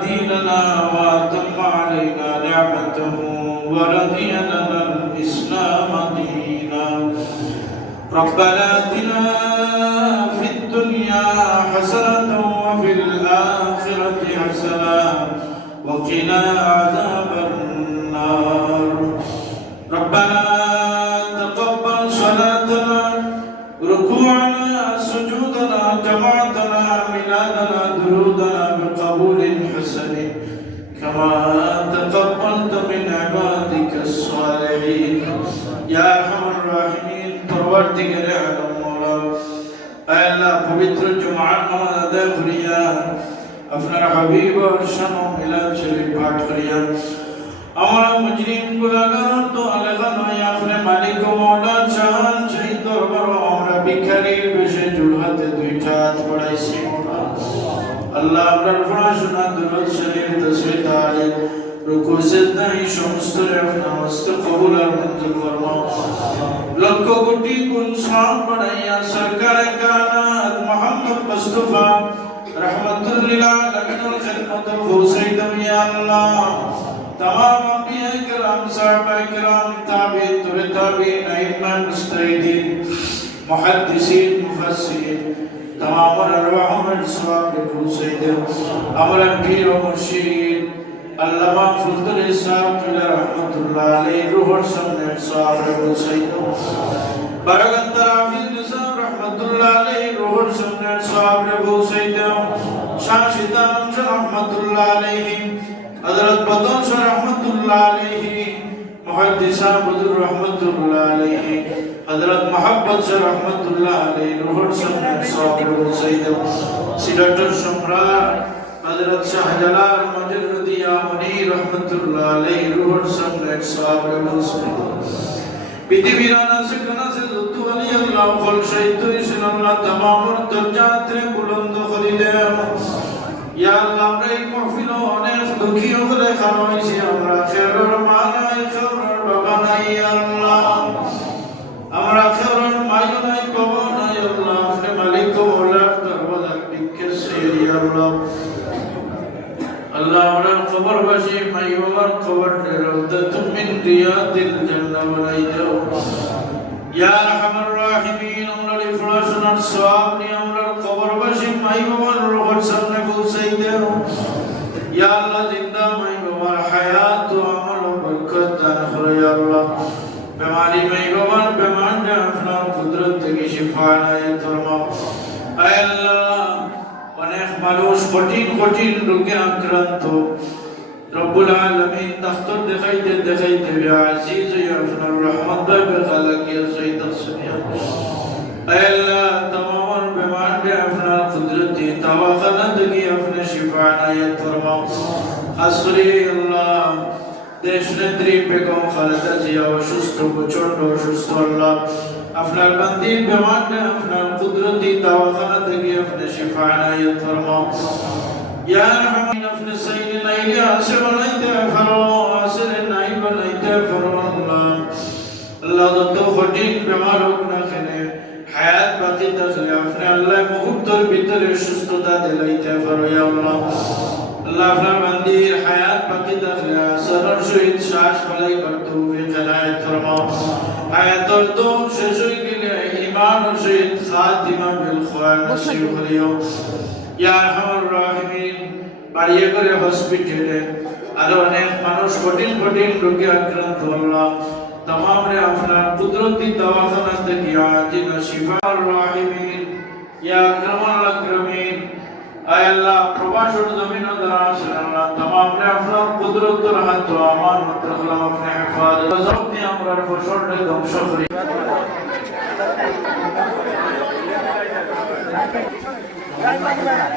ديننا وأتم علينا نعمته ورضي لنا الإسلام دينا ربنا آتنا في الدنيا حسنة وفي الآخرة حسنة وقنا عذاب النار ربنا تقبل صلاتنا ركوعنا سجودنا جماعتنا ميلادنا درودنا بقبول حسن كما تقبلت من عبادك الصالحين يا أرحم الراحمين পরবর্তীকারে আলম মওলা আল্লাহ পবিত্র জুমার নামাজ আদায় করিয়া আপনার হাবিব আর শান মিলাদ শরীফ পাঠ করিয়া আমরা মুজরিম গুনাহগার তো আলাদা নয় আপনি মালিক ও মওলা জাহান সেই দরবার আমরা ভিখারির বেশে জুড়হাতে দুইটা হাত বাড়াইছি আল্লাহ আপনার পড়াশোনা দুরূদ শরীফ তাসবিহ তাহলিল রুকু সিজদা এই সমস্ত নামাজ কবুল আর মঞ্জুর ফরমাও লক্ষ কোটি গুণ সওয়াব বাড়াইয়া সরকারে কায়নাত মুহাম্মদ মুস্তাফা রাহমাতুল লিল আলামিনের খিদমত পৌঁছাই দাও ইয়া আল্লাহ तमाम अंबिया किराम साहबा किराम ताबीन तबे ताबीन अइम्मा मुस्तहिदीन मुहद्दिसीन मुफस्सिरीन तमाम अरवाह में सवाब पहुंचाई दो हमारा पीर और मुर्शिद अल्लामा फजल साहब जुला रहमतुल्लाह अलैहि रूह सामने सवाब पहुंचाई दो बरकत तराफिल निजाम रहमतुल्लाह अलैहि रूह सामने सवाब पहुंचाई दो शाशिदान रहमतुल्लाह अलैहि हजरत बदन शाह रहमतुल्लाह अलैहि मुहद्दिसा बदर रहमतुल्लाह अलैहि हजरत मोहब्बत शाह रहमतुल्लाह अलैहि रूह सामने सवाब सईद सिलेक्टर सम्राट हजरत शाहजलाल मजरुद्दिया मुनीर रहमतुल्लाह अलैहि रूह सामने सवाब सईद पृथ्वीराना से कना से लुत्तु अली अल्लाह फल शहीद इस्लाम तमाम दर्जात बुलंद कर दे या अल्लाह रे महफिल अनेक दुखी হলে খাওয়াইছি আমরা খেরর মানাই খেরর বাবা নাই আল্লাহ আমরা খেরর মায়ো নাই বাবা নাই আল্লাহ আপনি মালিক ও মওলার দরবারে বিকে সেই আল্লাহ আল্লাহ আমরা কবরবাসী মাই বাবার কবর রওদাতু মিন রিয়াদিল জান্নাহ বানাই দাও ইয়া আরহামার রাহিমিন আমরা ফরাসনার সওয়াব নিয়ে আমরা কবরবাসী মাই বাবার রূহের সামনে পৌঁছাই দাও या अल्लाह जिंदा मैं बाबर हयात व अमल व बरकत दान करो या अल्लाह बीमारी में बाबर बीमार ने अपना कुदरत की शिफा इनायत फरमाओ ऐ अल्लाह अनेक मानुष कठिन कठिन रोगे आक्रांत रब्बुल आलमीन तख्तर दिखाई दे या अजीज या अपना रहमत बे खाला की सईद सुनिया ऐ अल्लाह तमाम बीमार ने अपना कुदरत तवाखनत की अपने शिफा इनायत फरमाओ खासकरी अल्लाह देश नेत्री बेगम खालेदा जिया অসুস্থ প্রচন্ড অসুস্থ আল্লাহ আপনার বান্দি बीमार ने अपना कुदरती तवाखनत की अपने शिफा इनायत फरमाओ या रहमान अपने सही नहीं आसे बनाइते फरो आसे नहीं बनाइते फरो अल्लाह तो कठिन बीमार হোক না খেলে হায়াত বাকি থাকলে আপনি আল্লাহ মুহূর্তের ভিতরে সুস্থতা দিলাইতে পারো ইয়া আল্লাহ আল্লাহ আপনার বান্দির হায়াত বাকি থাকলে সরল শহীদ শ্বাস ফলাই করতে তৌফিক ইনায়াত ফরমাও হায়াতর তো শেষ হয়ে গেলে ঈমান ও শহীদ খাতিমা বিল খুয়ার নসিব করিও ইয়া আরহামার রাহিমিন বাড়িয়ে করে হসপিটালে আরো অনেক মানুষ কঠিন কঠিন রোগে আক্রান্ত আল্লাহ तमाम ने अपना कुदरती तवाखना की आजिल शिफा राहिमीन या अकरमल अकरमीन ऐ अल्लाह प्रवासुर जमीन दराज अल्लाह तमाम ने अपना कुदरत रहमत व अमान मतलब अपने हिफाजत जब्ती अमर फशल ने ध्वंस करी